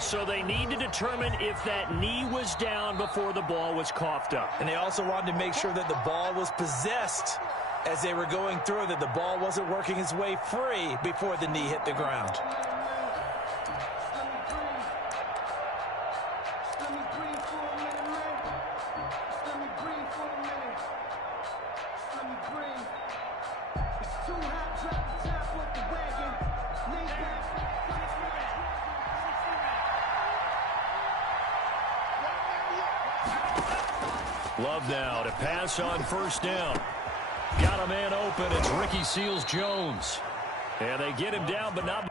So they need to determine if that knee was down before the ball was coughed up. And they also wanted to make sure that the ball was possessed as they were going through, that the ball wasn't working its way free before the knee hit the ground. Love now to pass on first down. Got a man open. It's Ricky Seals-Jones. And they get him down, but not.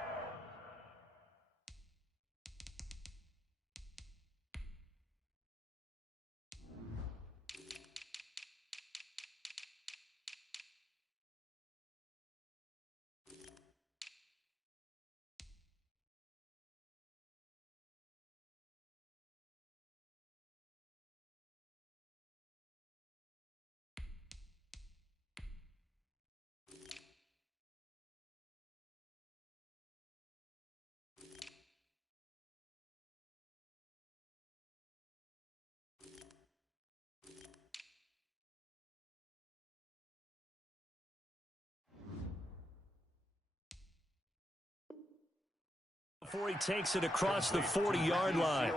Before he takes it across the 40-yard line.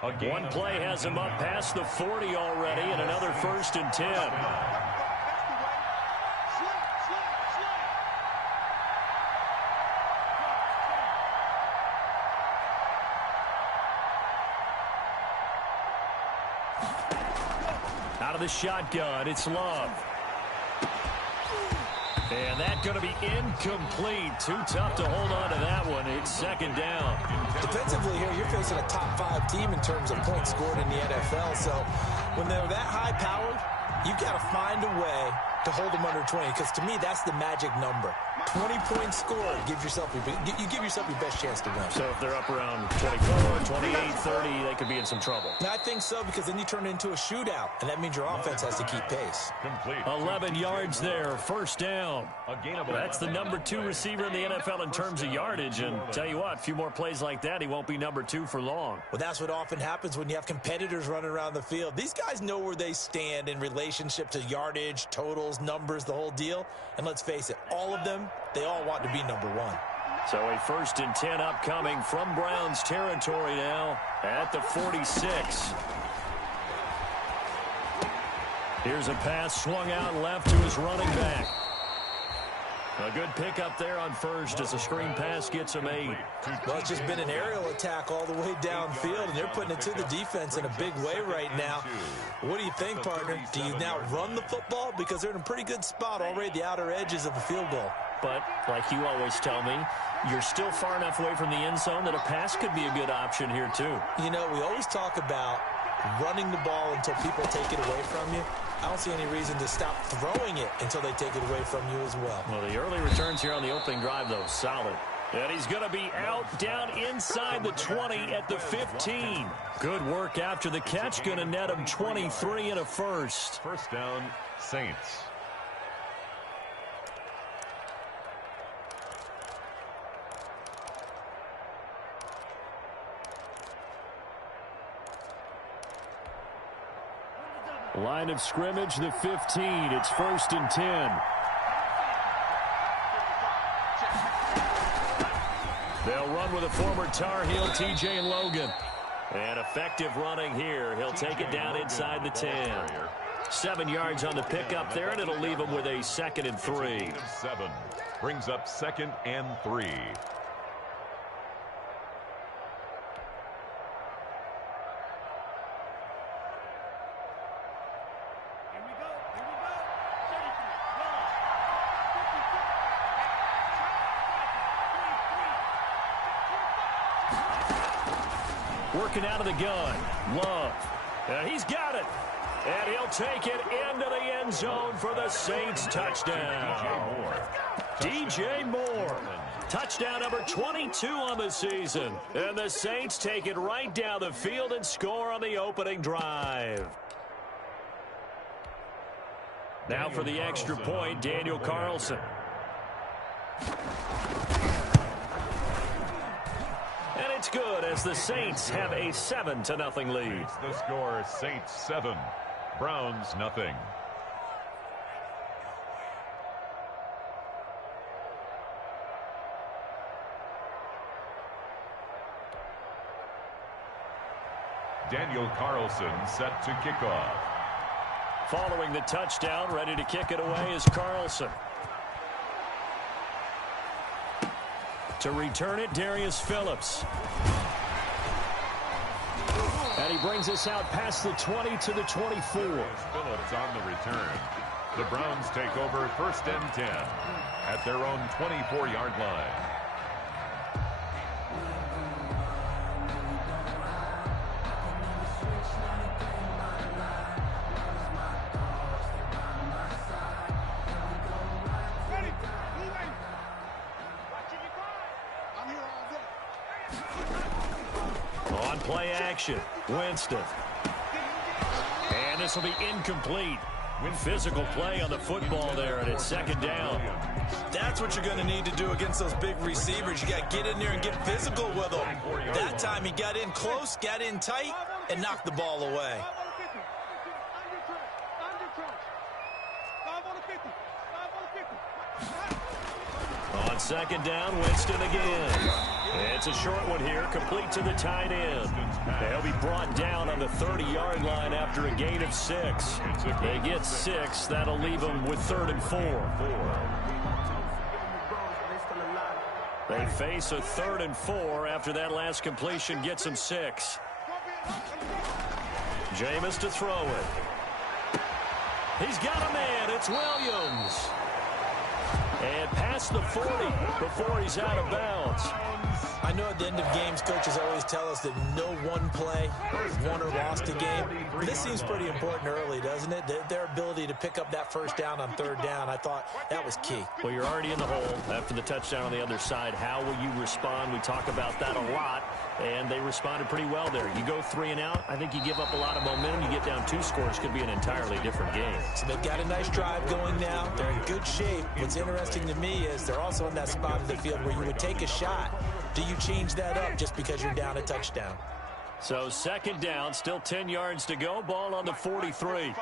One play has him up past the 40 already, and another 1st and 10. Out of the shotgun, it's Love. And that's going to be incomplete. Too tough to hold on to that one. It's 2nd down. Defensively here, you're facing a top 5 team in terms of points scored in the NFL. So when they're that high-powered, you've got to find a way to hold them under 20, because to me, that's the magic number. 20 points scored, you give yourself your best chance to win. So if they're up around 24, 28, 30, they could be in some trouble. I think so, because then you turn it into a shootout, and that means your offense has to keep pace. 11 yards there, 1st down. That's the number 2 receiver in the NFL in terms of yardage, and tell you what, a few more plays like that, he won't be number 2 for long. Well, that's what often happens when you have competitors running around the field. These guys know where they stand in relationship to yardage, totals, numbers, the whole deal. And let's face it, all of them, they all want to be number 1. So a 1st and 10 upcoming from Browns territory now at the 46. Here's a pass swung out left to his running back. A good pickup there on first as a screen pass gets him 8. Well, it's just been an aerial attack all the way downfield, and they're putting it to the defense in a big way right now. What do you think, partner? Do you now run the football? Because they're in a pretty good spot already at the outer edges of a field goal. But, like you always tell me, you're still far enough away from the end zone that a pass could be a good option here, too. You know, we always talk about running the ball until people take it away from you. I don't see any reason to stop throwing it until they take it away from you as well. Well, the early returns here on the opening drive, though, solid. And he's going to be out down inside the 20 at the 15. Good work after the catch. Going to net him 23 and a first. 1st down, Saints. Line of scrimmage, the 15. It's 1st and 10. They'll run with a former Tar Heel, TJ Logan. And effective running here. He'll take it down inside the 10. 7 yards on the pickup there, and it'll leave him with a 2nd and 3. 7 brings up 2nd and 3. Working out of the gun. Love. And he's got it. And he'll take it into the end zone for the Saints touchdown. DJ Moore. Touchdown number 22 on the season. And the Saints take it right down the field and score on the opening drive. Now for the extra point, Daniel Carlson. it's good as the Saints have a 7-0 lead. The score, Saints 7, Browns nothing. Daniel Carlson set to kick off. Following the touchdown, ready to kick it away is Carlson. To return it, Darius Phillips. And he brings us out past the 20 to the 24. Phillips on the return. The Browns take over 1st and 10 at their own 24-yard line. On play action, Winston. And this will be incomplete. Physical play on the football there, and it's 2nd down. That's what you're going to need to do against those big receivers. You got to get in there and get physical with them. That time he got in close, got in tight, and knocked the ball away. On 2nd down, Winston again. It's a short one here, complete to the tight end. They'll be brought down on the 30-yard line after a gain of 6. They get 6. That'll leave them with 3rd and 4. They face a 3rd and 4 after that last completion gets them 6. Jameis to throw it. He's got a man. It's Williams. And past the 40 before he's out of bounds. I know at the end of games, coaches always tell us that no one play won or lost a game. This seems pretty important early, doesn't it? Their ability to pick up that 1st down on 3rd down, I thought that was key. Well, you're already in the hole after the touchdown on the other side. How will you respond? We talk about that a lot, and they responded pretty well there. You go 3 and out, I think you give up a lot of momentum. You get down 2 scores, could be an entirely different game. So they've got a nice drive going now. They're in good shape. What's interesting to me is they're also in that spot of the field where you would take a shot. Do you change that up just because you're down a touchdown? So 2nd down, still 10 yards to go. Ball on the 43.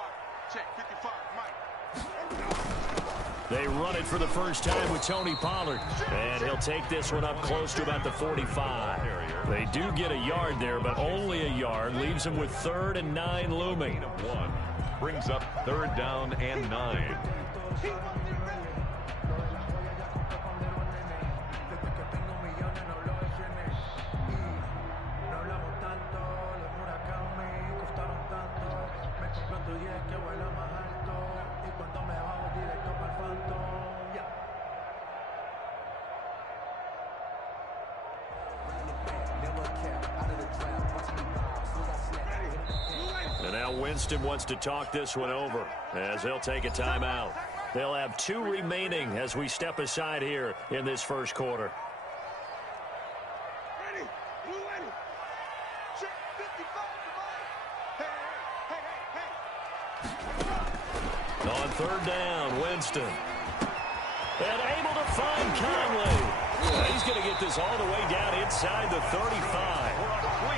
They run it for the first time with Tony Pollard. And he'll take this one up close to about the 45. They do get a yard there, but only a yard. Leaves them with 3rd and 9 looming. 1 brings up 3rd down and 9. And now Winston wants to talk this one over as they'll take a timeout. They'll have 2 remaining as we step aside here in this 1st quarter. On 3rd down, Winston. And able to find Conley. He's going to get this all the way down inside the 35.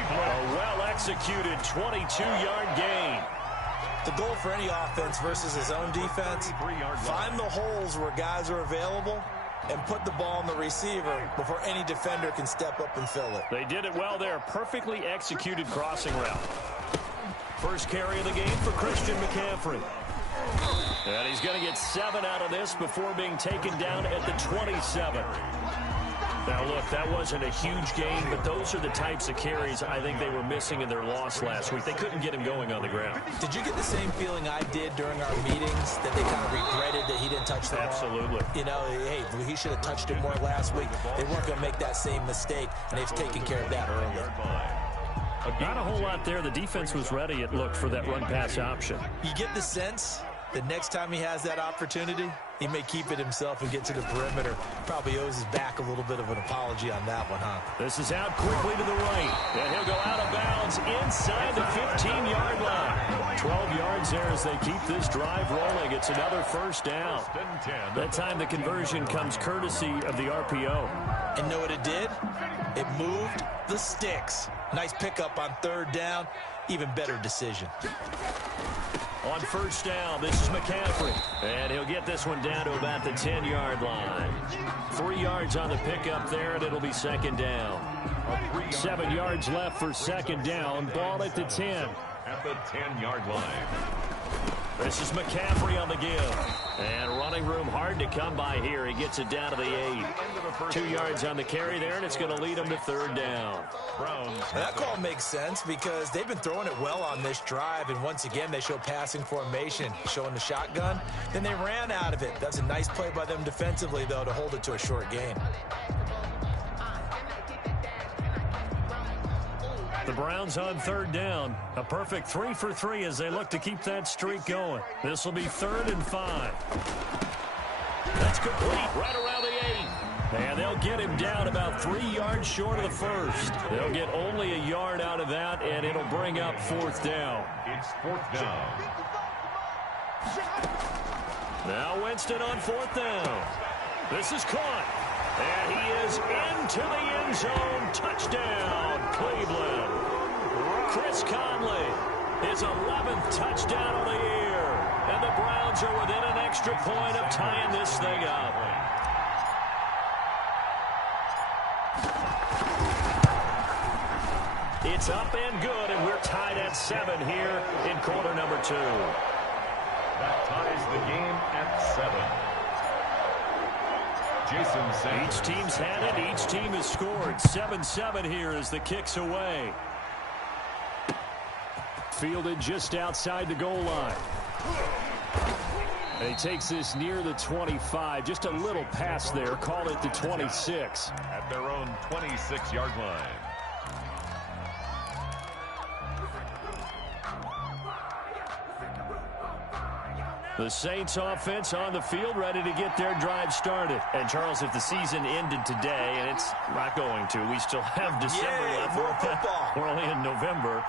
A well-executed 22-yard gain. The goal for any offense versus his own defense, find the holes where guys are available and put the ball on the receiver before any defender can step up and fill it. They did it well there. Perfectly executed crossing route. First carry of the game for Christian McCaffrey. And he's going to get 7 out of this before being taken down at the 27. Now, look, that wasn't a huge gain, but those are the types of carries I think they were missing in their loss last week. They couldn't get him going on the ground. Did you get the same feeling I did during our meetings, that they kind of regretted that he didn't touch the ball? Absolutely. You know, hey, he should have touched it more last week. They weren't going to make that same mistake, and they've taken care of that early. Not a whole lot there. The defense was ready, it looked, for that run-pass option. You get the sense the next time he has that opportunity, he may keep it himself and get to the perimeter. Probably owes his back a little bit of an apology on that one, huh? This is out quickly to the right. And he'll go out of bounds inside the 15-yard line. 12 yards there as they keep this drive rolling. It's another 1st down. That time the conversion comes courtesy of the RPO. And know what it did? It They've moved the sticks. Nice pickup on third down. Even better decision. On first down, this is McCaffrey. And he'll get this one down to about the 10-yard line. 3 yards on the pickup there, and it'll be second down. 7 yards left for second down. Ball at the 10. At the 10-yard line. This is McCaffrey on the give. And running room hard to come by here. He gets it down to the 8. 2 yards on the carry there, and it's going to lead him to third down. That call makes sense because they've been throwing it well on this drive, and once again they show passing formation, showing the shotgun. Then they ran out of it. That's a nice play by them defensively, though, to hold it to a short gain. The Browns on third down. A perfect 3 for 3 as they look to keep that streak going. This will be 3rd and 5. That's complete right around the 8. And they'll get him down about 3 yards short of the first. They'll get only a yard out of that, and it'll bring up 4th down. It's 4th down. Now Winston on 4th down. This is caught. And he is into the end zone. Touchdown, Cleveland. Chris Conley, his 11th touchdown of the year. And the Browns are within an extra point of tying this thing up. It's up and good, and we're tied at 7 here in quarter number 2. That ties the game at 7. Each team's had it. Each team has scored. 7-7 here as the kick's away. Fielded just outside the goal line. And he takes this near the 25. Just a little pass there. Call it the 26. At their own 26-yard line. The Saints offense on the field, ready to get their drive started. And, Charles, if the season ended today, and it's not going to, we still have December left. More football. We're only in November.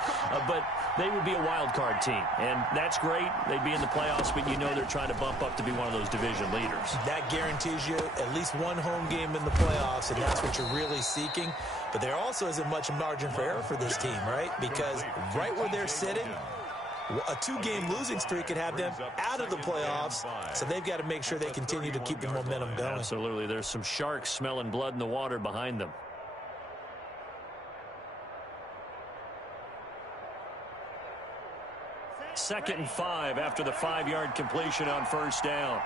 But they would be a wild card team. And that's great. They'd be in the playoffs, but you know they're trying to bump up to be one of those division leaders. That guarantees you at least one home game in the playoffs, and that's what you're really seeking. But there also isn't much margin for error for this team, right? Because right where they're sitting, a 2-game losing streak could have them out of the playoffs, so they've got to make sure they continue to keep the momentum going. Absolutely. There's some sharks smelling blood in the water behind them. Second and 5 after the 5-yard completion on first down.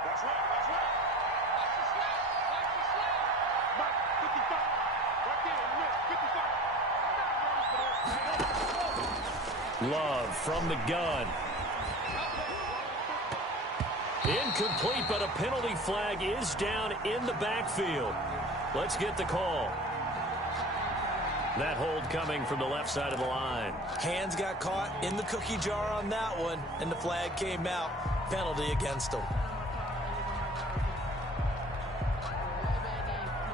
Love from the gun. Incomplete, but a penalty flag is down in the backfield. Let's get the call. That hold coming from the left side of the line. Hands got caught in the cookie jar on that one, and the flag came out. Penalty against them.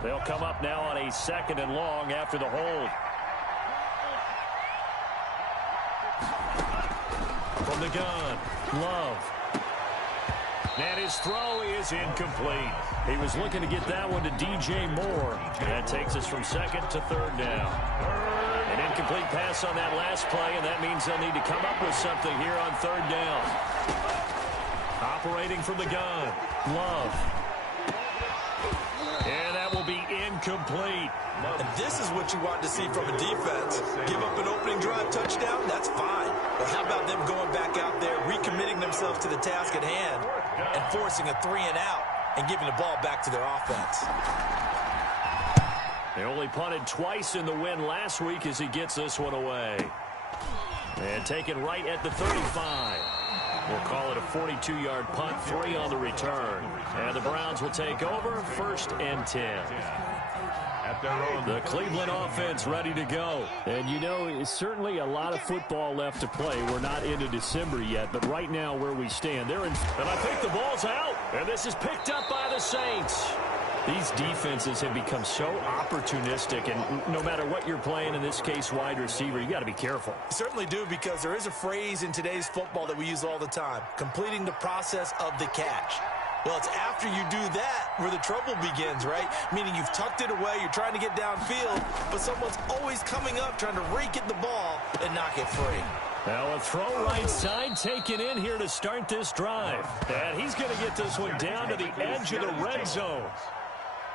They'll come up now on a 2nd and long after the hold. From the gun, Love. And his throw is incomplete. He was looking to get that one to DJ Moore. And that takes us from 2nd to 3rd down. An incomplete pass on that last play, and that means they'll need to come up with something here on 3rd down. Operating from the gun, Love. And that will be incomplete. And this is what you want to see from a defense. Give up an opening drive touchdown, that's fine. But how about them going back out there, recommitting themselves to the task at hand, and forcing a 3-and-out and giving the ball back to their offense? They only punted twice in the win last week as he gets this one away. And taken right at the 35. We'll call it a 42-yard punt, 3 on the return. And the Browns will take over, 1st and 10. The Cleveland offense ready to go. And, you know, it's certainly a lot of football left to play. We're not into December yet, but right now where we stand, they're in. And I think the ball's out. And this is picked up by the Saints. These defenses have become so opportunistic, and no matter what you're playing, in this case wide receiver, you got to be careful. You certainly do, because there is a phrase in today's football that we use all the time, completing the process of the catch. Well, it's after you do that where the trouble begins, right? Meaning you've tucked it away, you're trying to get downfield, but someone's always coming up trying to rake at the ball and knock it free. Now a throw right side taken in here to start this drive. And he's going to get this one down to the edge of the red zone.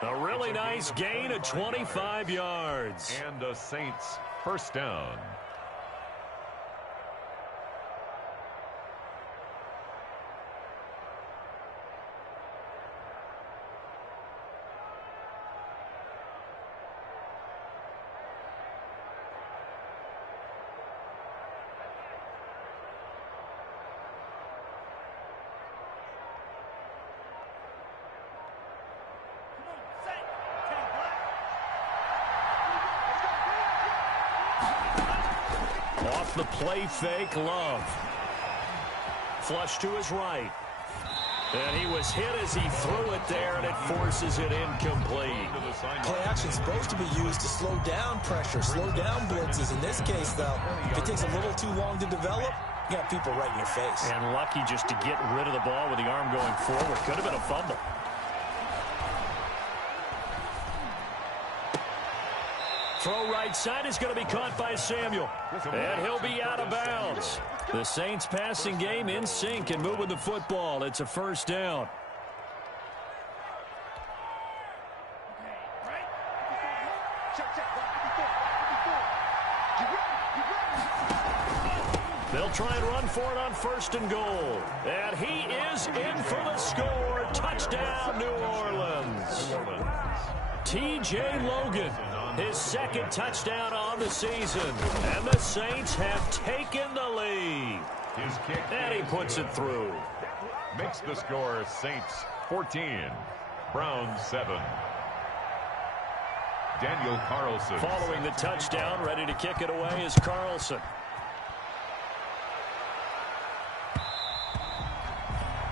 A really nice gain of 25 yards. And the Saints first down. Off the play fake, Love. Flush to his right. And he was hit as he threw it there, and it forces it incomplete. Play action is supposed to be used to slow down pressure, slow down blitzes. In this case, though, if it takes a little too long to develop, you got people right in your face. And lucky just to get rid of the ball with the arm going forward. Could have been a fumble. Throw right side is going to be caught by Samuel. And he'll be out of bounds. The Saints passing game in sync and moving the football. It's a first down. They'll try and run for it on first and goal. And he is in for the score. Touchdown, New Orleans. T.J. Logan, his second touchdown on the season. And the Saints have taken the lead. His kick. And he puts it through. Makes the score Saints 14, Browns 7. Daniel Carlson. Following the touchdown, ready to kick it away is Carlson.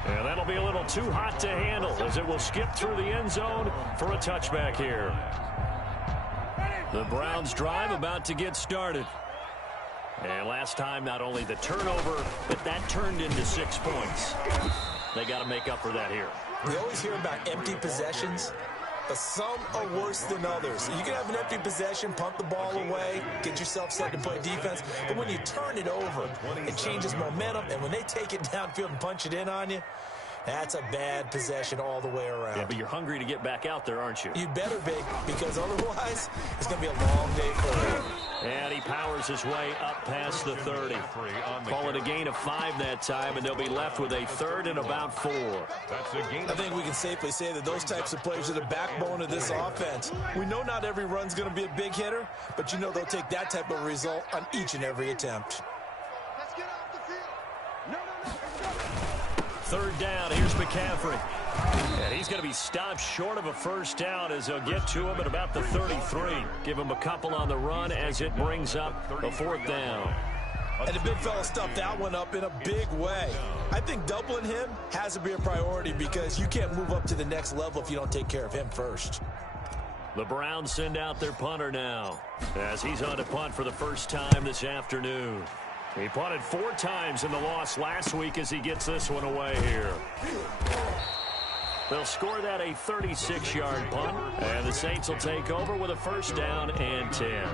And that'll be a little too hot to handle as it will skip through the end zone for a touchback here. The Browns drive about to get started. And last time, not only the turnover, but that turned into 6 points. They got to make up for that here. We always hear about empty possessions, but some are worse than others. You can have an empty possession, punt the ball away, get yourself set to play defense, but when you turn it over, it changes momentum, and when they take it downfield and punch it in on you, that's a bad possession all the way around. Yeah, but you're hungry to get back out there, aren't you? You better be, because otherwise, it's going to be a long day for you. And he powers his way up past the 30. Call it a gain of 5 that time, and they'll be left with a third and about 4. That's a gain. I think we can safely say that those types of plays are the backbone of this offense. We know not every run's going to be a big hitter, but you know they'll take that type of result on each and every attempt. Let's get off the field. No. Third down, here's McCaffrey. And he's going to be stopped short of a first down as they'll get to him at about the 33. Give him a couple on the run as it brings up a fourth down. And the big fella stuffed that one up in a big way. I think doubling him has to be a priority because you can't move up to the next level if you don't take care of him first. The Browns send out their punter now as he's on to punt for the first time this afternoon. He punted 4 times in the loss last week as he gets this one away here. They'll score that a 36-yard punt, and the Saints will take over with a first down and 10.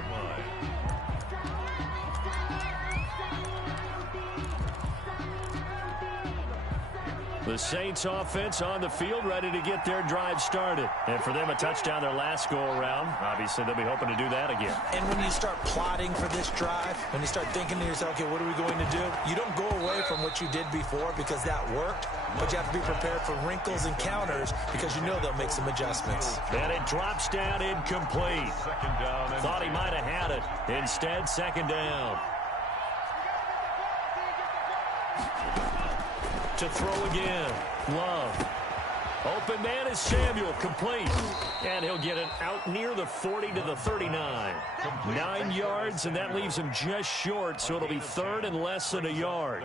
The Saints offense on the field ready to get their drive started. And for them, a touchdown their last go-around. Obviously, they'll be hoping to do that again. And when you start plotting for this drive, when you start thinking to yourself, okay, what are we going to do? You don't go away from what you did before because that worked, but you have to be prepared for wrinkles and counters because you know they'll make some adjustments. And it drops down incomplete. Second down. Thought he might have had it. Instead, second down. To throw again. Love. Open man is Samuel, complete. And he'll get it out near the 40 to the 39. 9 yards, and that leaves him just short, so it'll be third and less than a yard.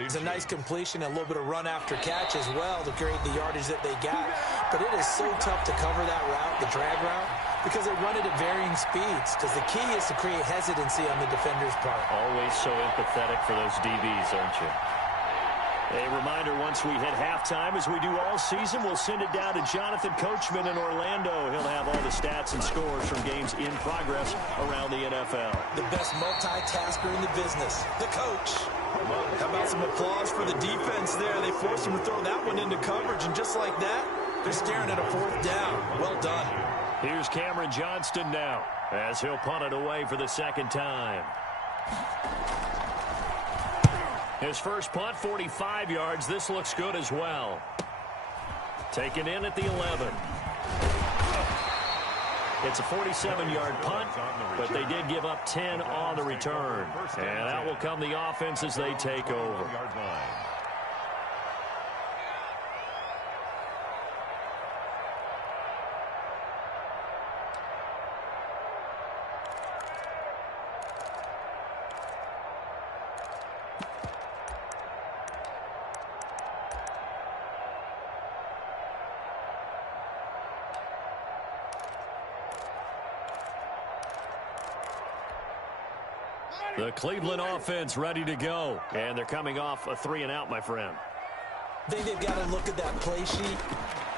It's a nice completion and a little bit of run after catch as well to create the yardage that they got. But it is so tough to cover that route, the drag route, because they run it at varying speeds. Because the key is to create hesitancy on the defender's part. Always so empathetic for those DBs, aren't you? A reminder, once we hit halftime, as we do all season, we'll send it down to Jonathan Coachman in Orlando. He'll have all the stats and scores from games in progress around the NFL. The best multitasker in the business, the coach. How about some applause for the defense there? They forced him to throw that one into coverage, and just like that, they're staring at a 4th down. Well done. Here's Cameron Johnston now, as he'll punt it away for the 2nd time. His first punt, 45 yards. This looks good as well. Taken in at the 11. It's a 47-yard punt, but they did give up 10 on the return. And out will come the offense as they take over. The Cleveland offense ready to go. And they're coming off a 3-and-out, my friend. I think they've got to look at that play sheet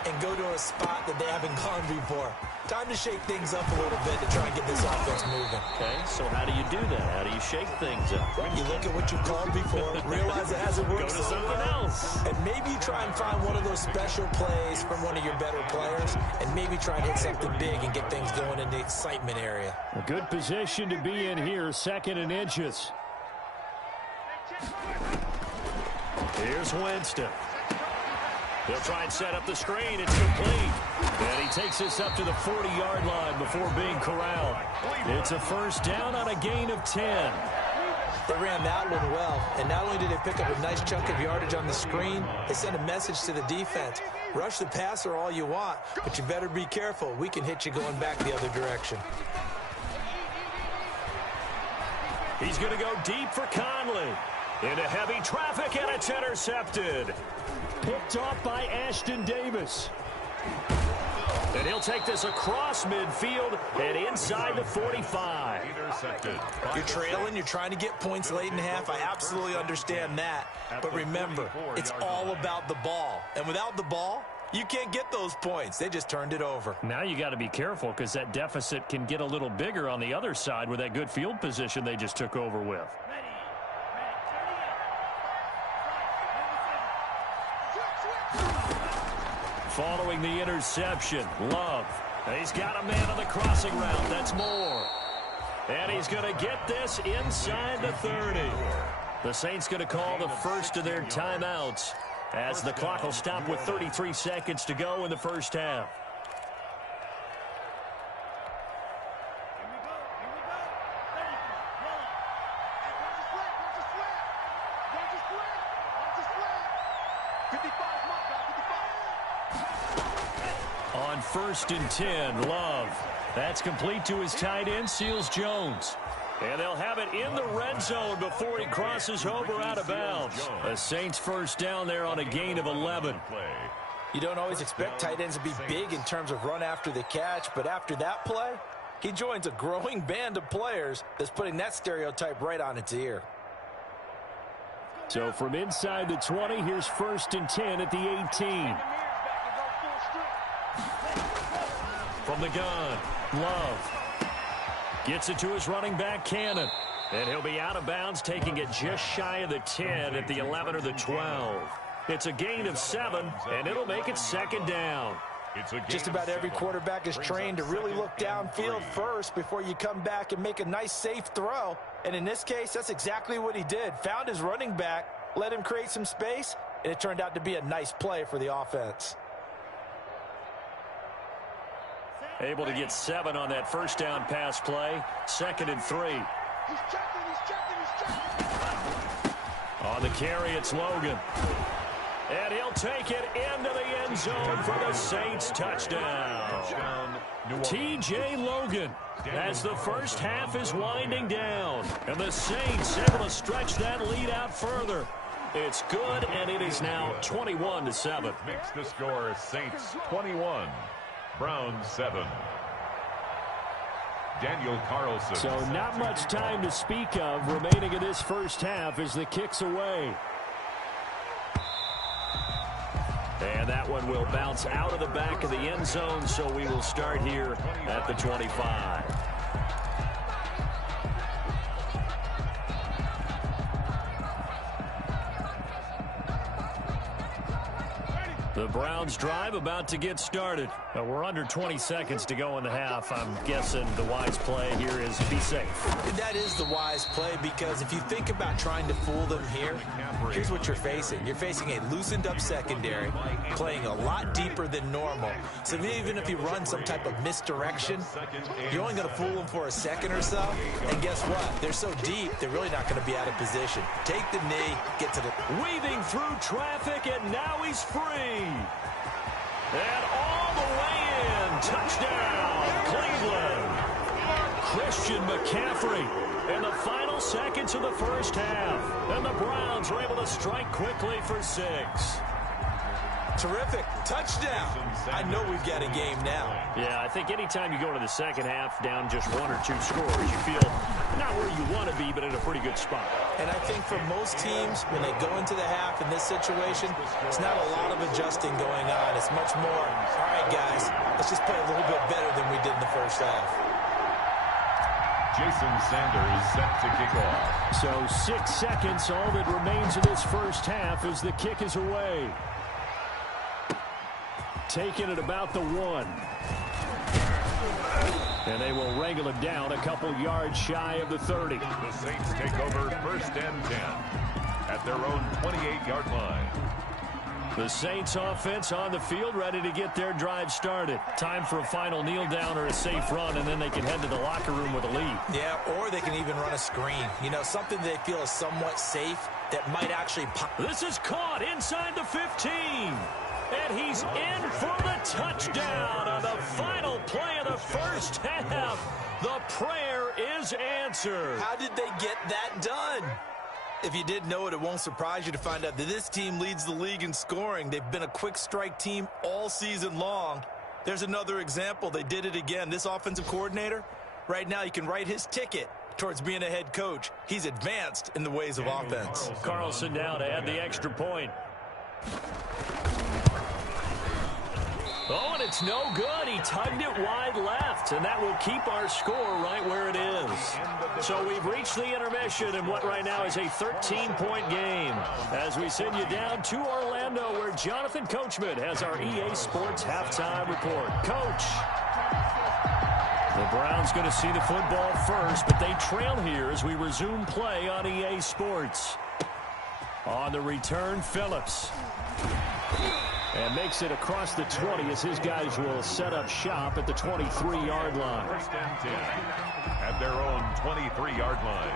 and go to a spot that they haven't gone before. Time to shake things up a little bit to try and get this offense moving. Okay, so how do you do that? How do you shake things up? You look at what you've called before, realize it hasn't worked. Go to something else. And maybe you try and find one of those special plays from one of your better players, and maybe try and hit something big and get things going in the excitement area. A good position to be in here, 2nd and inches. Here's Winston. He'll try and set up the screen. It's complete. And he takes this up to the 40-yard line before being corralled. It's a 1st down on a gain of 10. They ran that one well, and not only did they pick up a nice chunk of yardage on the screen, they sent a message to the defense. Rush the passer all you want, but you better be careful. We can hit you going back the other direction. He's going to go deep for Conley. Into heavy traffic, and it's intercepted. Picked off by Ashton Davis. And he'll take this across midfield and inside the 45. You're trailing. You're trying to get points late in the half. I absolutely understand that. But remember, it's all about the ball. And without the ball, you can't get those points. They just turned it over. Now you got to be careful because that deficit can get a little bigger on the other side with that good field position they just took over with. Following the interception, Love. He's got a man on the crossing route. That's Moore. And he's going to get this inside the 30. The Saints going to call the first of their timeouts as the clock will stop with 33 seconds to go in the 1st half. On 1st and 10, Love. That's complete to his tight end, Seals Jones. And they'll have it in the red zone before he crosses over out of bounds. A Saints 1st down there on a gain of 11. You don't always expect tight ends to be big in terms of run after the catch, but after that play, he joins a growing band of players that's putting that stereotype right on its ear. So from inside the 20, here's 1st and 10 at the 18. From the gun, Love gets it to his running back, Cannon. And he'll be out of bounds, taking it just shy of the 10 at the 11 or the 12. It's a gain of 7, and it'll make it 2nd down. Just about every quarterback is trained to really look downfield first before you come back and make a nice, safe throw. And in this case, that's exactly what he did. Found his running back, let him create some space, and it turned out to be a nice play for the offense. Able to get 7 on that 1st down pass play. 2nd and 3. He's checking. On the carry, it's Logan. And he'll take it into the end zone for the Saints touchdown. T.J. Logan as the 1st half is winding down. And the Saints able to stretch that lead out further. It's good, and it is now 21-7. Makes the score Saints 21. Browns 7. Daniel Carlson. So not much time to speak of remaining in this 1st half as the kick's away. that one will bounce out of the back of the end zone, so we will start here at the 25. The Browns drive about to get started. We're under 20 seconds to go in the half. I'm guessing the wise play here is be safe. That is the wise play, because if you think about trying to fool them here, here's what you're facing. You're facing a loosened up secondary, playing a lot deeper than normal. So even if you run some type of misdirection, you're only going to fool them for a second or so. And guess what? They're so deep, they're really not going to be out of position. Take the knee, get to the... Weaving through traffic, and now he's free. And all the way in. Touchdown, Cleveland. Christian McCaffrey in the final seconds of the first half. And the Browns are able to strike quickly for 6. Terrific. Touchdown. I know we've got a game now. Yeah, I think anytime you go into the second half down just 1 or 2 scores, you feel not where you want to be, but in a pretty good spot. And I think for most teams, when they go into the half in this situation, it's not a lot of adjusting going on. It's much more, all right, guys, let's just play a little bit better than we did in the first half. Jason Sanders set to kick off. So 6 seconds, all that remains of this first half as the kick is away. Taking it about the 1. And they will wrangle it down a couple yards shy of the 30. The Saints take over 1st and 10 at their own 28-yard line. The Saints offense on the field, ready to get their drive started. Time for a final kneel down or a safe run, and then they can head to the locker room with a lead. Yeah, or they can even run a screen. You know, something they feel is somewhat safe that might actually pop. This is caught inside the 15. And he's in for the touchdown on the final play of the first half. The prayer is answered. How did they get that done? If you didn't know it, it won't surprise you to find out that this team leads the league in scoring. They've been a quick strike team all season long. There's another example. They did it again. This offensive coordinator, right now you can write his ticket towards being a head coach. He's advanced in the ways of offense. Carlson now to add the extra point. Oh, and it's no good. He tugged it wide left, and that will keep our score right where it is. So we've reached the intermission in what right now is a 13-point game as we send you down to Orlando, where Jonathan Coachman has our EA Sports halftime report. Coach. The Browns going to see the football first, but they trail here as we resume play on EA Sports. On the return, Phillips. And makes it across the 20 as his guys will set up shop at the 23-yard line. 1st and 10 at their own 23-yard line.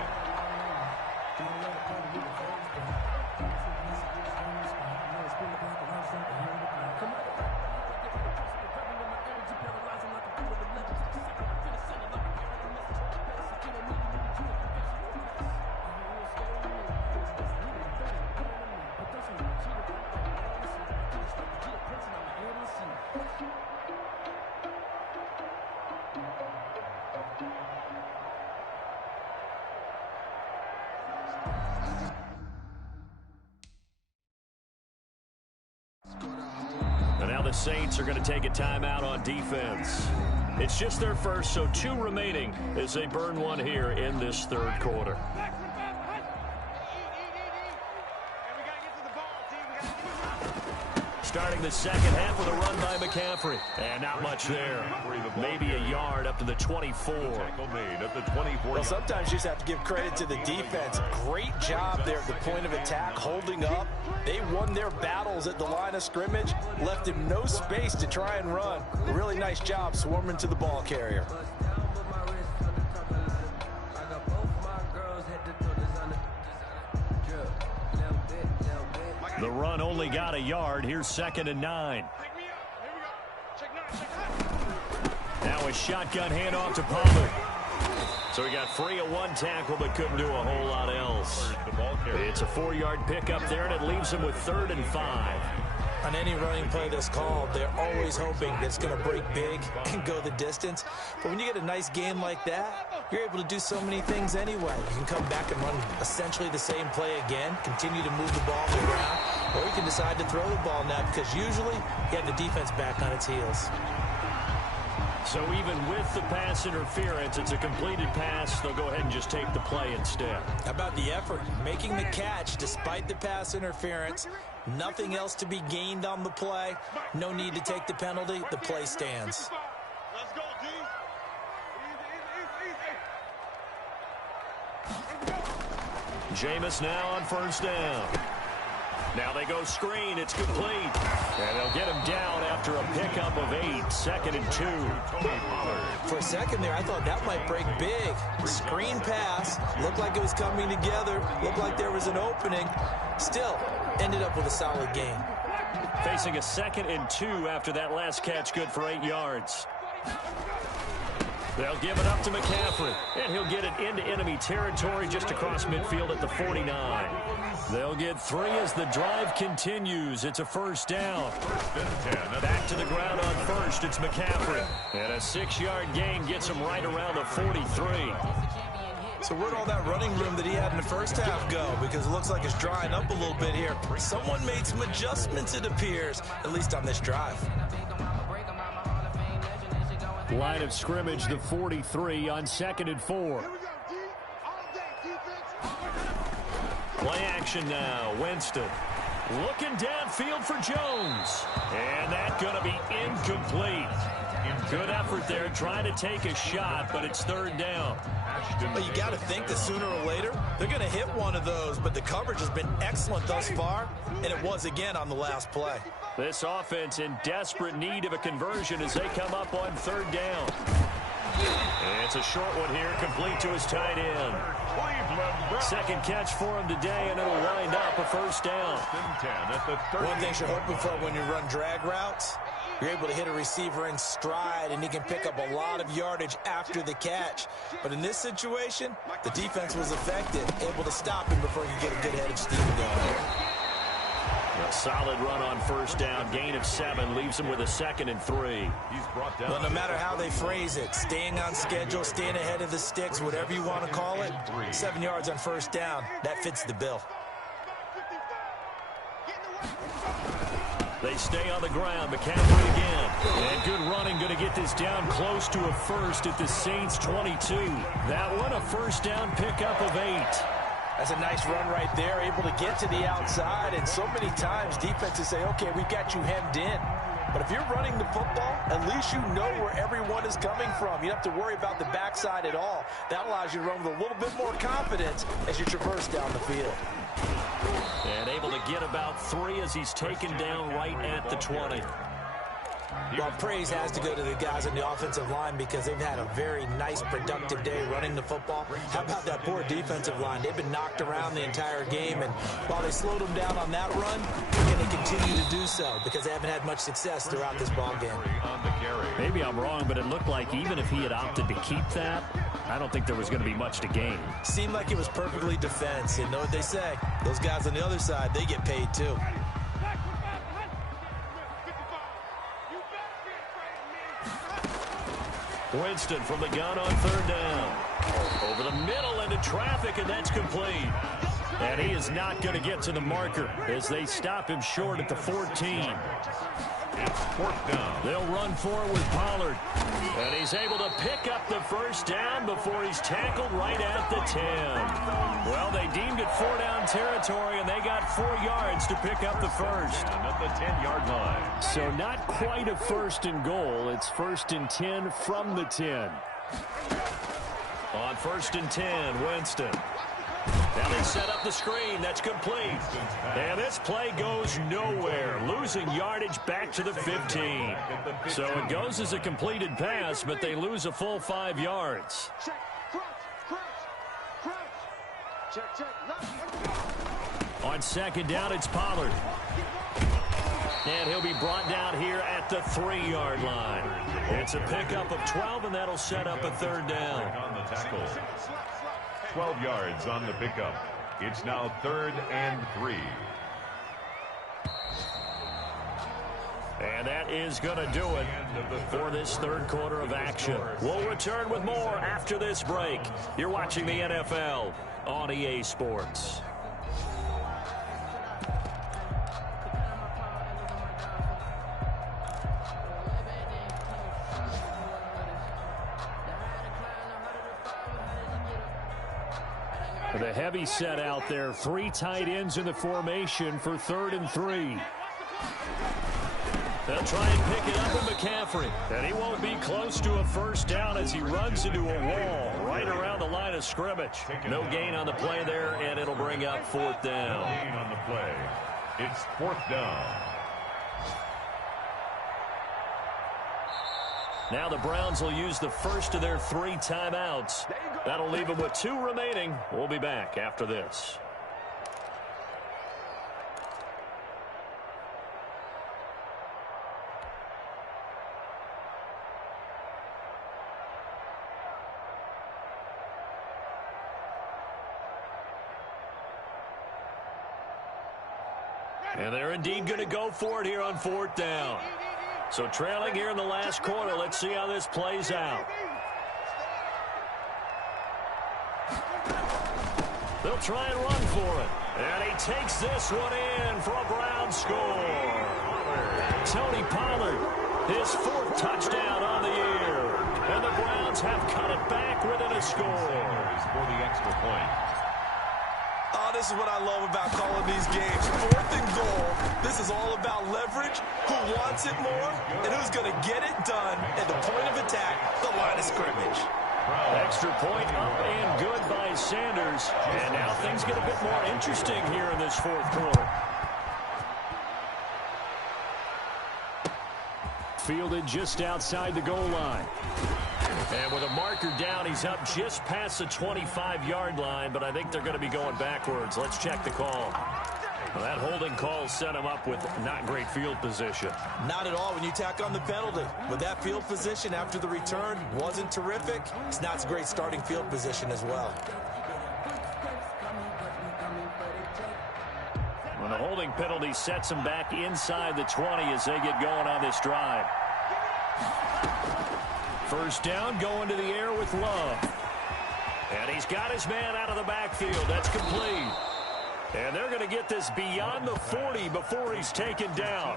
And now the Saints are going to take a timeout on defense. It's just their first, so 2 remaining as they burn 1 here in this third quarter. Starting the second half with a run by McCaffrey. And not much there. Maybe a yard up to the 24. Tackle made at the 24. Well, sometimes you just have to give credit to the defense. Great job there at the point of attack, holding up. They won their battles at the line of scrimmage, left him no space to try and run. A really nice job swarming to the ball carrier. The run only got a yard. Here's 2nd and 9. Now a shotgun handoff to Pollard. So he got free of 1 tackle but couldn't do a whole lot else. It's a 4-yard pickup there, and it leaves him with 3rd and 5. On any running play that's called, they're always hoping that it's going to break big and go the distance. But when you get a nice game like that, you're able to do so many things anyway. You can come back and run essentially the same play again, continue to move the ball on the ground, or you can decide to throw the ball now because usually you have the defense back on its heels. So even with the pass interference, it's a completed pass. They'll go ahead and just take the play instead. How about the effort? Making the catch despite the pass interference. Nothing else to be gained on the play. No need to take the penalty. The play stands. Let's go, D. Jameis now on first down. Now they go screen. It's complete. And they'll get him down after a pickup of 8. 2nd and 2. For a second there, I thought that might break big. Screen pass. Looked like it was coming together. Looked like there was an opening. Still, ended up with a solid game. Facing a 2nd and 2 after that last catch, good for 8 yards. They'll give it up to McCaffrey, and he'll get it into enemy territory just across midfield at the 49. They'll get 3 as the drive continues. It's a first down. Back to the ground on first. It's McCaffrey. And a 6-yard gain gets him right around the 43. So where'd all that running room that he had in the first half go? Because it looks like it's drying up a little bit here. Someone made some adjustments, it appears, at least on this drive. Line of scrimmage, the 43 on 2nd and 4. Here we go, D. All day, defense. Play action now. Winston looking downfield for Jones. And that's going to be incomplete. Good effort there trying to take a shot, but it's 3rd down. But you got to think that sooner or later, they're going to hit one of those. But the coverage has been excellent thus far, and it was again on the last play. This offense in desperate need of a conversion as they come up on 3rd down. And it's a short one here, complete to his tight end. 2nd catch for him today, and it'll wind up a first down. One thing you're hoping for when you run drag routes, you're able to hit a receiver in stride, and he can pick up a lot of yardage after the catch. But in this situation, the defense was effective, able to stop him before he could get a good head of steam going. A solid run on first down, gain of 7, leaves him with a 2nd and 3. Well, no matter how they phrase it, staying on schedule, staying ahead of the sticks, whatever you want to call it, 7 yards on first down, that fits the bill. They stay on the ground. McCaffrey again. And good running, going to get this down close to a first at the Saints 22. That one a first down pickup of 8. That's a nice run right there, able to get to the outside. And so many times defenses say, okay, we've got you hemmed in. But if you're running the football, at least you know where everyone is coming from. You don't have to worry about the backside at all. That allows you to run with a little bit more confidence as you traverse down the field. And able to get about 3 as he's taken down right at the 20. Well, praise has to go to the guys on the offensive line because they've had a very nice, productive day running the football. How about that poor defensive line? They've been knocked around the entire game, and while they slowed them down on that run, they're going to continue to do so because they haven't had much success throughout this ball game. Maybe I'm wrong, but it looked like even if he had opted to keep that, I don't think there was going to be much to gain. Seemed like it was perfectly defense. You know what they say? Those guys on the other side, they get paid too. Winston from the gun on 3rd down. Over the middle into traffic, and that's complete. And he is not going to get to the marker as they stop him short at the 14. It's 4th down. They'll run forward with Pollard. And he's able to pick up the first down before he's tackled right at the 10. Well, they deemed it 4-down territory, and they got 4 yards to pick up the first. At the 10-yard line. So not quite a 1st and goal. It's 1st and 10 from the 10. On 1st and 10, Winston. Now they set up the screen. That's complete. And this play goes nowhere. Losing yardage back to the 15. So it goes as a completed pass, but they lose a full 5 yards. Check, crouch. Check, left. On 2nd down, it's Pollard. And he'll be brought down here at the 3-yard line. It's a pickup of 12, and that'll set up a 3rd down. On the tackle. 12 yards on the pickup. It's now 3rd and 3. And that is going to do it for this third quarter of action. We'll return with more after this break. You're watching the NFL on EA Sports. The heavy set out there. 3 tight ends in the formation for 3rd and 3. They'll try and pick it up with McCaffrey. And he won't be close to a first down as he runs into a wall right around the line of scrimmage. No gain on the play there, and it'll bring up 4th down. No gain on the play. It's 4th down. Now the Browns will use the first of their 3 timeouts. That'll leave them with 2 remaining. We'll be back after this. And they're indeed going to go for it here on 4th down. So trailing here in the last quarter. Let's see how this plays out. They'll try and run for it. And he takes this one in for a Brown score. Tony Pollard, his 4th touchdown on the year. And the Browns have cut it back within a score. For the extra point. Oh, this is what I love about calling these games. 4th and goal. This is all about leverage, who wants it more, and who's going to get it done at the point of attack, the line of scrimmage. Extra point up and good by Sanders. And now things get a bit more interesting here in this 4th quarter. Fielded just outside the goal line. And with a marker down, he's up just past the 25-yard line, but I think they're going to be going backwards. Let's check the call. Well, that holding call set him up with not great field position. Not at all when you tack on the penalty. But that field position after the return wasn't terrific. It's not a great starting field position as well. When the holding penalty sets him back inside the 20 as they get going on this drive. First down, going to the air with Love. And he's got his man out of the backfield. That's complete. And they're going to get this beyond the 40 before he's taken down.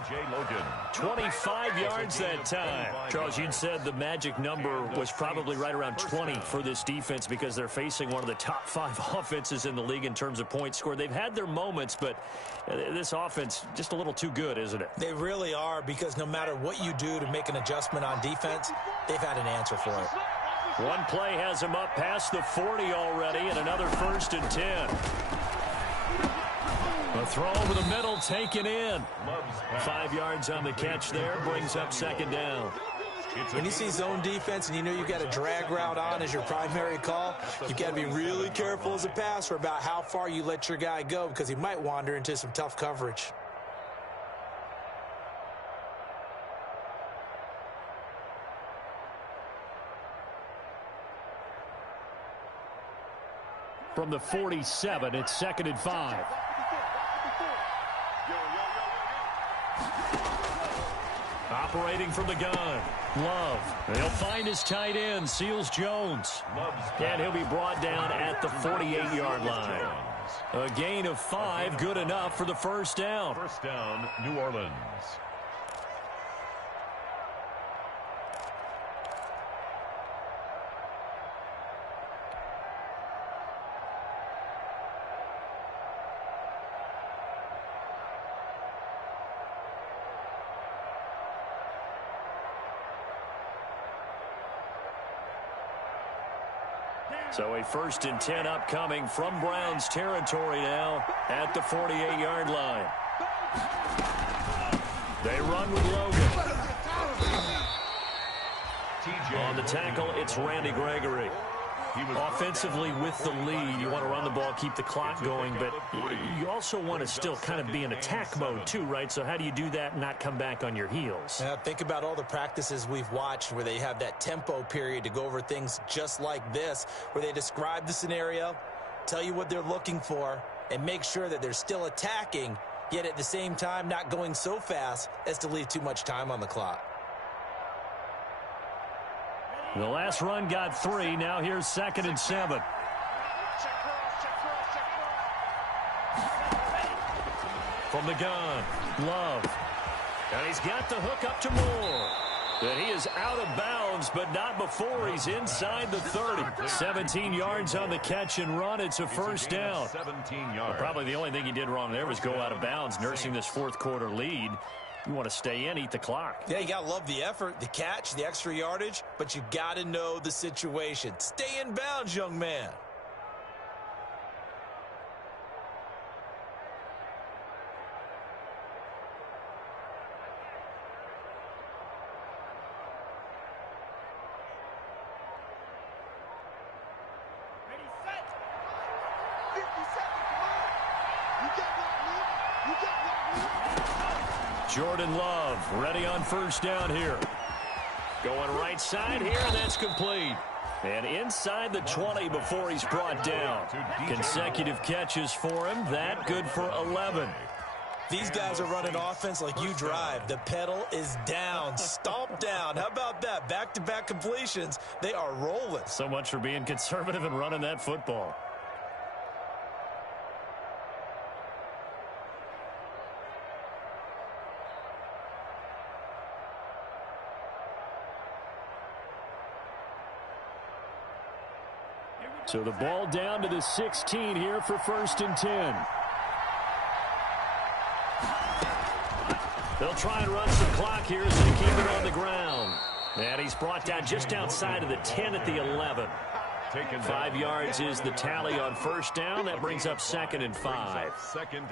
25 yards that time. Charles, you'd said the magic number was probably right around 20 for this defense because they're facing one of the top 5 offenses in the league in terms of points scored. They've had their moments, but this offense just a little too good, isn't it? They really are, because no matter what you do to make an adjustment on defense, they've had an answer for it. One play has him up past the 40 already, and another 1st and 10. A throw over the middle taken in. 5 yards on the catch there, brings up 2nd down. When you see zone defense and you know you've got a drag route on as your primary call, you've got to be really careful as a passer about how far you let your guy go, because he might wander into some tough coverage. From the 47, it's 2nd and 5. Operating from the gun. Love. He'll find his tight end, Seals Jones. And he'll be brought down at the 48-yard line. A gain of 5, good enough for the first down. First down, New Orleans. So a 1st and 10 upcoming from Browns territory now at the 48-yard line. They run with Logan. On the tackle, it's Randy Gregory. Offensively with the lead, you want to run the ball, keep the clock going, but you also want to still kind of be in attack mode too, right? So how do you do that and not come back on your heels? Think about all the practices we've watched where they have that tempo period to go over things just like this, where they describe the scenario, tell you what they're looking for, and make sure that they're still attacking yet at the same time not going so fast as to leave too much time on the clock. The last run got 3. Now here's 2nd and 7. From the gun, Love. And he's got the hook up to Moore. And he is out of bounds, but not before he's inside the 30. 17 yards on the catch and run. It's a first down. 17 yards. Well, probably the only thing he did wrong there was go out of bounds, nursing this fourth quarter lead. You want to stay in, eat the clock. Yeah, you got to love the effort, the catch, the extra yardage, but you got to know the situation. Stay in bounds, young man. Jordan Love ready on first down here. Going right side here, and that's complete. And inside the 20 before he's brought down. Consecutive catches for him. That good for 11. These guys are running offense like you drive. The pedal is down, stomp down. How about that? Back-to-back completions. They are rolling. So much for being conservative and running that football. So the ball down to the 16 here for 1st and 10. They'll try and run some clock here as they keep it on the ground. And he's brought down just outside of the 10 at the 11. 5 yards is the tally on first down. That brings up 2nd and 5.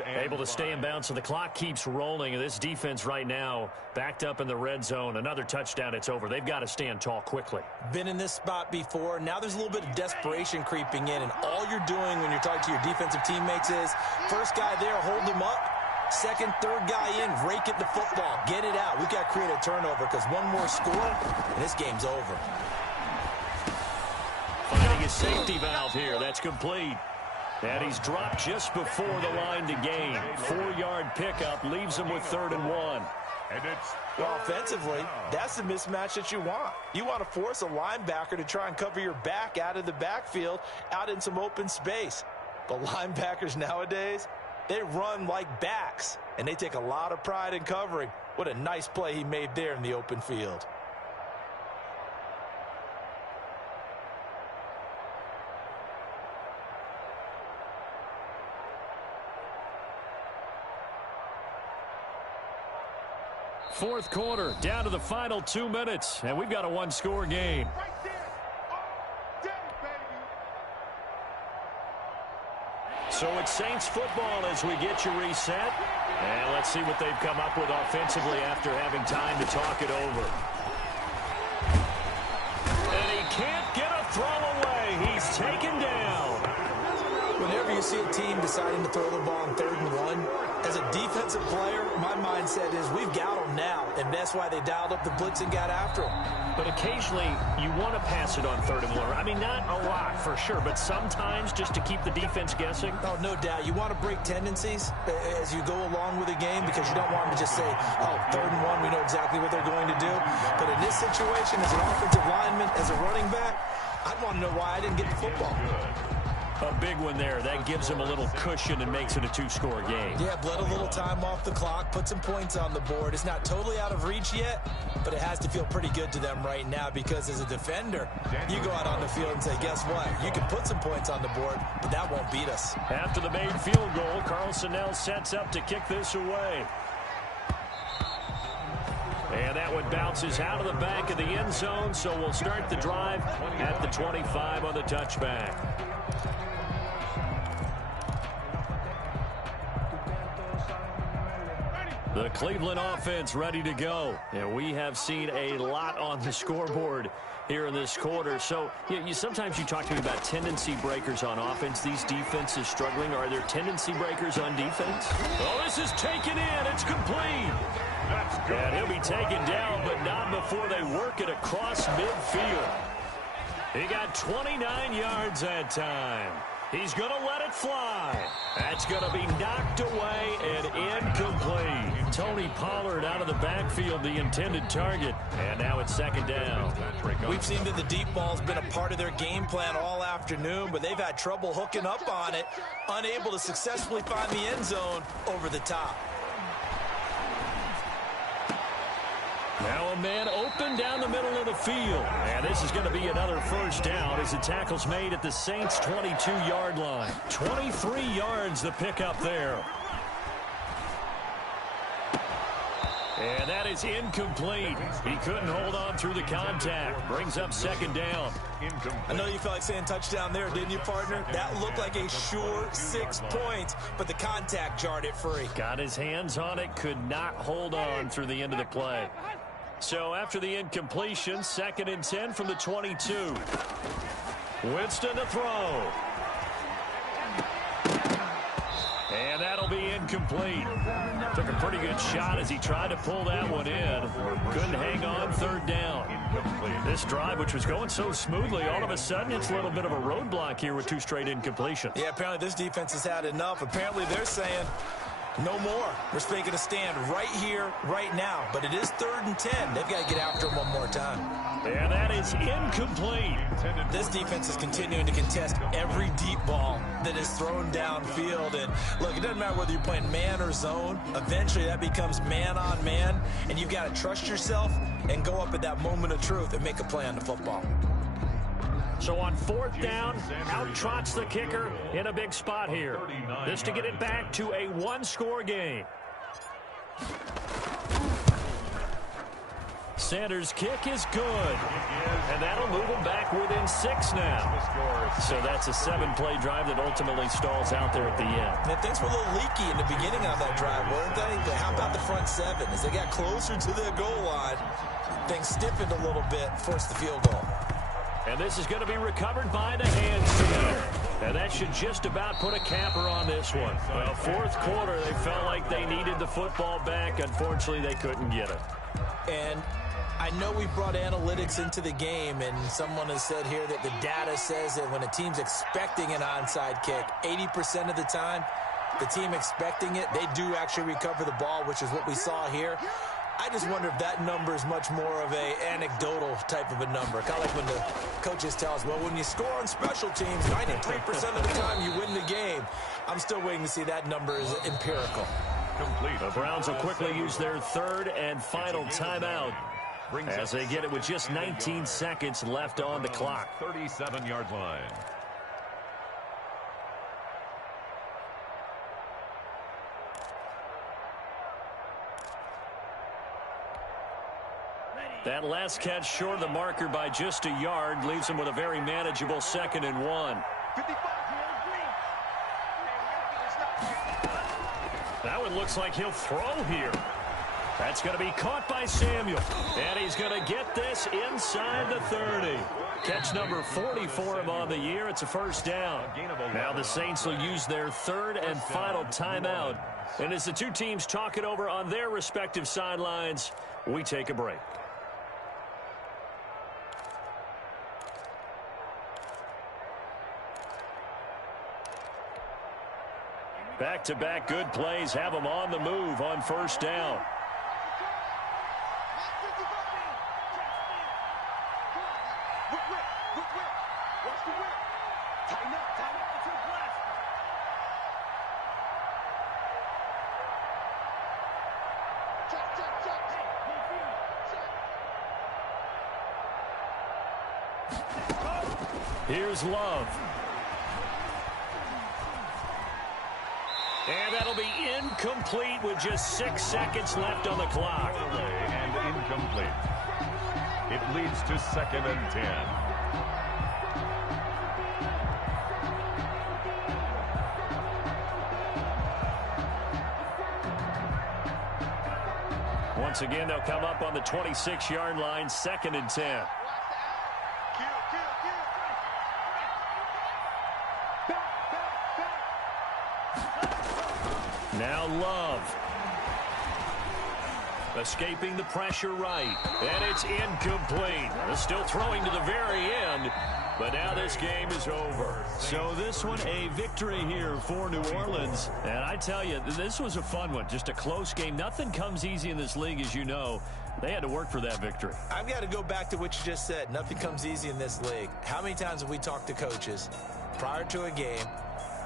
Able to stay in bounds, so the clock keeps rolling. And this defense right now backed up in the red zone. Another touchdown, it's over. They've got to stand tall quickly. Been in this spot before. Now there's a little bit of desperation creeping in. And all you're doing when you're talking to your defensive teammates is, first guy there, hold him up. Second, third guy in, rake at the football. Get it out. We've got to create a turnover because one more score, and this game's over. Finding a safety valve here. That's complete. And he's dropped just before the line to gain. 4-yard pickup leaves him with 3rd and 1. And it's offensively, that's the mismatch that you want. You want to force a linebacker to try and cover your back out of the backfield, out in some open space. But linebackers nowadays, they run like backs, and they take a lot of pride in covering. What a nice play he made there in the open field. Fourth quarter, down to the final 2 minutes, and we've got a one-score game. Right there. All day, baby. So it's Saints football as we get you reset. And let's see what they've come up with offensively after having time to talk it over. And he can't get a throw away. He's taken down. Whenever you see a team deciding to throw the ball on 3rd and 1, as a defensive player, my mindset is we've got them now, and that's why they dialed up the blitz and got after them. But occasionally, you want to pass it on 3rd and 1. I mean, not a lot for sure, but sometimes just to keep the defense guessing. Oh, no doubt. You want to break tendencies as you go along with a game because you don't want them to just say, oh, 3rd and 1, we know exactly what they're going to do. But in this situation, as an offensive lineman, as a running back, I'd want to know why I didn't get the football. A big one there. That gives him a little cushion and makes it a 2-score game. Yeah, bled a little time off the clock, put some points on the board. It's not totally out of reach yet, but it has to feel pretty good to them right now because as a defender, you go out on the field and say, guess what? You can put some points on the board, but that won't beat us. After the made field goal, Carlson now sets up to kick this away. And that one bounces out of the back of the end zone, so we'll start the drive at the 25 on the touchback. The Cleveland offense ready to go. And we have seen a lot on the scoreboard here in this quarter. So sometimes you talk to me about tendency breakers on offense. These defenses struggling. Are there tendency breakers on defense? Oh, this is taken in. It's complete. That's good. And he'll be taken down, but not before they work it across midfield. He got 29 yards that time. He's going to let it it fly. That's going to be knocked away and incomplete. Tony Pollard out of the backfield, the intended target. And now it's second down. We've seen that the deep ball's been a part of their game plan all afternoon, but they've had trouble hooking up on it, unable to successfully find the end zone over the top. Now a man open down the middle of the field. And this is going to be another first down as the tackle's made at the Saints' 22-yard line. 23 yards the pickup there. And that is incomplete. He couldn't hold on through the contact. Brings up second down. I know you felt like saying touchdown there, didn't you, partner? That looked like a sure 6 points, but the contact jarred it free. Got his hands on it, could not hold on through the end of the play. So after the incompletion, 2nd and 10 from the 22. Winston to throw. And that'll be incomplete. Took a pretty good shot as he tried to pull that one in. Couldn't hang on, third down. This drive, which was going so smoothly, all of a sudden it's a little bit of a roadblock here with 2 straight incompletions. Yeah, apparently this defense has had enough. Apparently they're saying no more. We're making a stand right here, right now. But it is 3rd and 10. They've got to get after him one more time. And that is incomplete. This defense is continuing to contest every deep ball that is thrown downfield. And look, it doesn't matter whether you're playing man or zone. Eventually that becomes man on man. And you've got to trust yourself and go up at that moment of truth and make a play on the football. So on 4th down, out trots the kicker in a big spot here. This to get it back to a 1-score game. Sanders' kick is good. And that'll move him back within 6 now. So that's a 7-play drive that ultimately stalls out there at the end. And things were a little leaky in the beginning on that drive, weren't they? But how about the front 7? As they got closer to the goal line, things stiffened a little bit, forced the field goal. And this is going to be recovered by the hands together. And that should just about put a capper on this one. Well, 4th quarter, they felt like they needed the football back. Unfortunately, they couldn't get it. And I know we brought analytics into the game, and someone has said here that the data says that when a team's expecting an onside kick, 80% of the time, the team expecting it, they do actually recover the ball, which is what we saw here. I just wonder if that number is much more of a anecdotal type of a number. Kind of like when the coaches tell us, well, when you score on special teams, 93% of the time you win the game. I'm still waiting to see that number is empirical. The Browns will quickly use their 3rd and final timeout as they get it with just 19 seconds left on the clock. 37-yard line. That last catch short of the marker by just a yard leaves him with a very manageable 2nd and 1. That one looks like he'll throw here. That's going to be caught by Samuel. And he's going to get this inside the 30. Catch number 40 for him on the year. It's a first down. Now the Saints will use their 3rd and final timeout. And as the two teams talk it over on their respective sidelines, we take a break. Back-to-back good plays have them on the move on first down. Here's Love. And that'll be incomplete with just 6 seconds left on the clock. And incomplete. It leads to 2nd and 10. Once again, they'll come up on the 26-yard line, 2nd and 10. Now Love. Escaping the pressure right. And it's incomplete. Still throwing to the very end. But now this game is over. So this one, a victory here for New Orleans. And I tell you, this was a fun one. Just a close game. Nothing comes easy in this league, as you know. They had to work for that victory. I've got to go back to what you just said. Nothing comes easy in this league. How many times have we talked to coaches prior to a game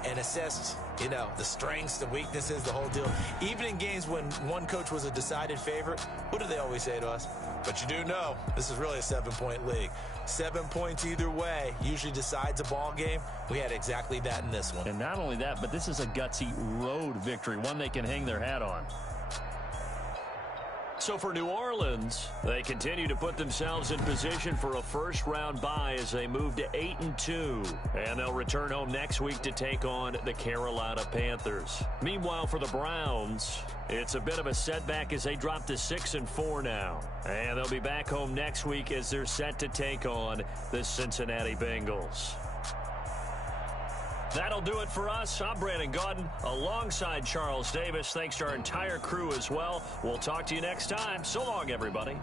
and assessed, the strengths, the weaknesses, the whole deal? Even in games when one coach was a decided favorite, what do they always say to us? But you do know, this is really a 7-point league. 7 points either way usually decides a ball game. We had exactly that in this one. And not only that, but this is a gutsy road victory, one they can hang their hat on. So for New Orleans, they continue to put themselves in position for a first-round bye as they move to 8-2. And they'll return home next week to take on the Carolina Panthers. Meanwhile, for the Browns, it's a bit of a setback as they drop to 6-4 now. And they'll be back home next week as they're set to take on the Cincinnati Bengals. That'll do it for us. I'm Brandon Gaudin alongside Charles Davis. Thanks to our entire crew as well. We'll talk to you next time. So long, everybody.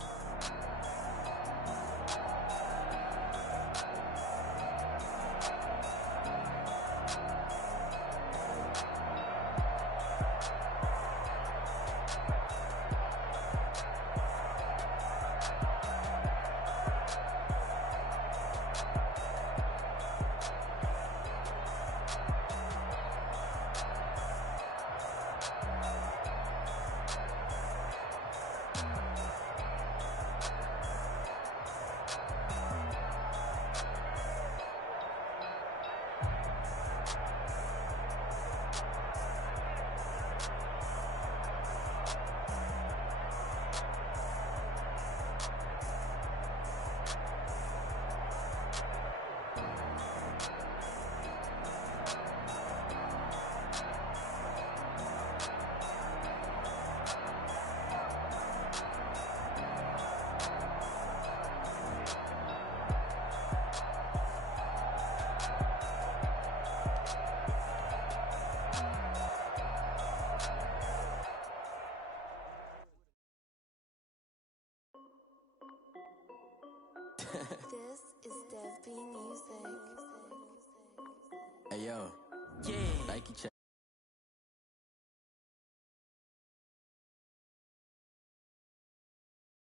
This is Dev B Music. Hey yo, Nike check.